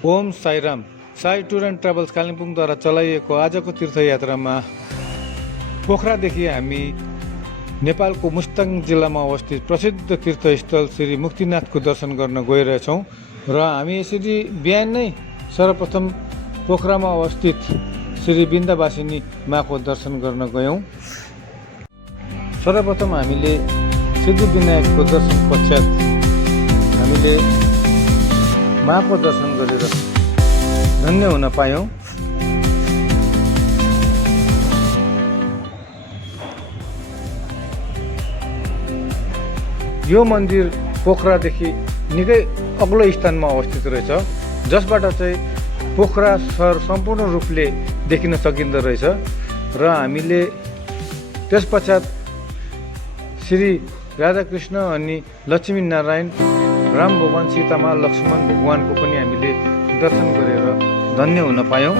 Om Sairam. Sai tour and travels कालिम्पोङद्वारा चलाइएको आजको तीर्थयात्रामा पोखरादेखि हामी नेपालको मुस्ताङ जिल्लामा अवस्थित प्रसिद्ध तीर्थस्थल श्री मुक्तिनाथको दर्शन गर्न गइरहेछौँ र हामी यसरी बिहान नै सर्वप्रथम पोखरामा अवस्थित श्री बिन्दावासिनी माको दर्शन गर्न गयौँ। सर्वप्रथम हामीले सिद्धिविनायकको दर्शन पश्चात हामीले माको दर्शन गरेर धन्य हुन पायौँ। यो मन्दिर पोखरादेखि निकै अग्लो स्थानमा अवस्थित रहेछ, जसबाट चाहिँ पोखरा सहर सम्पूर्ण रूपले देखिन सकिँदो रहेछ। र हामीले त्यस पश्चात श्री राधाकृष्ण अनि लक्ष्मी नारायण, राम भगवान, सीतामा, लक्ष्मण भगवानको पनि हामीले दर्शन गरेर धन्य हुन पायौँ।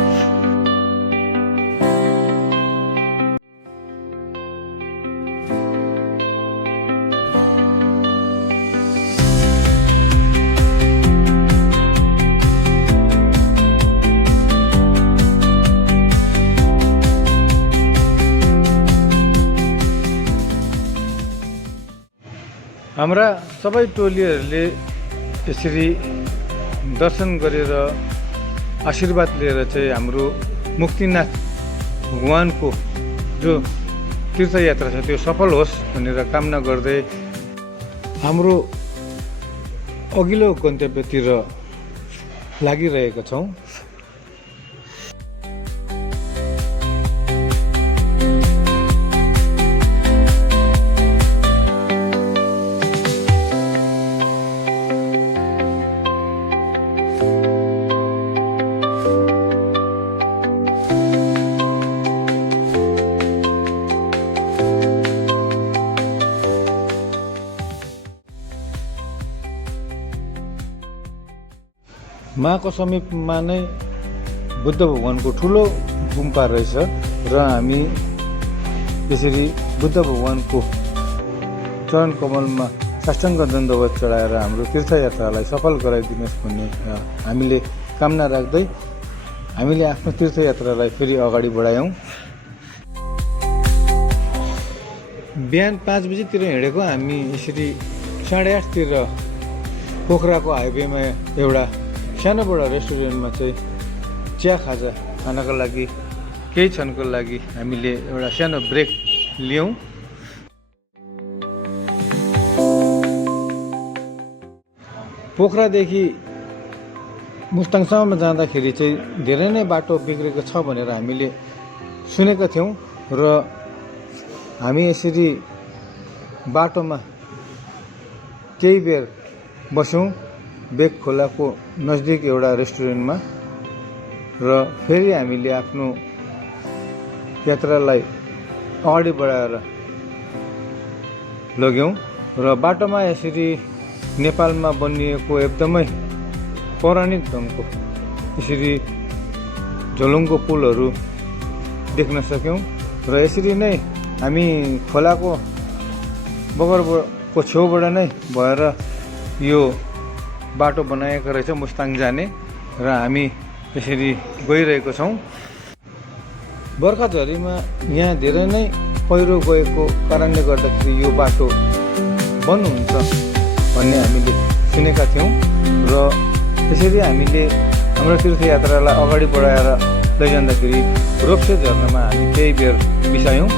हाम्रा सबै टोलीहरूले यसरी दर्शन गरेर आशीर्वाद लिएर चाहिँ हाम्रो मुक्तिनाथ भगवानको जो तीर्थयात्रा छ त्यो सफल होस् भनेर कामना गर्दै हाम्रो अघिल्लो गन्तव्यतिर लागिरहेका छौँ। माको समीपमा नै बुद्ध भगवानको ठुलो गुम्पा रहेछ र हामी यसरी बुद्ध भगवानको चरण कमलमा साष्टाङ्ग दण्डवत चढाएर हाम्रो तीर्थयात्रालाई सफल गराइदिनुहोस् भन्ने हामीले कामना राख्दै हामीले आफ्नो तीर्थयात्रालाई फेरि अगाडि बढायौँ। बिहान 5 बजीतिर हिँडेको हामी यसरी 8:30 तिर पोखराको हाइवेमा एउटा सानोबडा रेस्टुरेन्टमा चाहिँ चिया खाजा खानको लागि केही क्षणको लागि हामीले एउटा सानो ब्रेक लियौँ। पोखरादेखि मुस्ताङसम्म जाँदाखेरि चाहिँ धेरै नै बाटो बिग्रेको छ भनेर हामीले सुनेका थियौँ र हामी यसरी बाटोमा केही बेर बस्यौँ बेग खोलाको नजिक एउटा रेस्टुरेन्टमा र फेरि हामीले आफ्नो यात्रालाई अगाडि बढाएर लग्यौँ र बाटोमा यसरी नेपालमा बनिएको एकदमै पौराणिक ढङ्गको यसरी झोलुङको पुलहरू देख्न सक्यौँ र यसरी नै हामी खोलाको बगरको छेउबाट नै भएर यो बाटो बनाएको रहेछ मुस्ताङ जाने र हामी यसरी गइरहेको छौँ। बर्खा झरीमा यहाँ धेरै नै पहिरो गएको कारणले गर्दाखेरि यो बाटो बन्द हुन्छ भन्ने हामीले सुनेका थियौँ र यसरी हामीले हाम्रो तीर्थयात्रालाई अगाडि बढाएर लैजाँदाखेरि रोप्से झर्नामा हामी केही बेर बिसायौँ।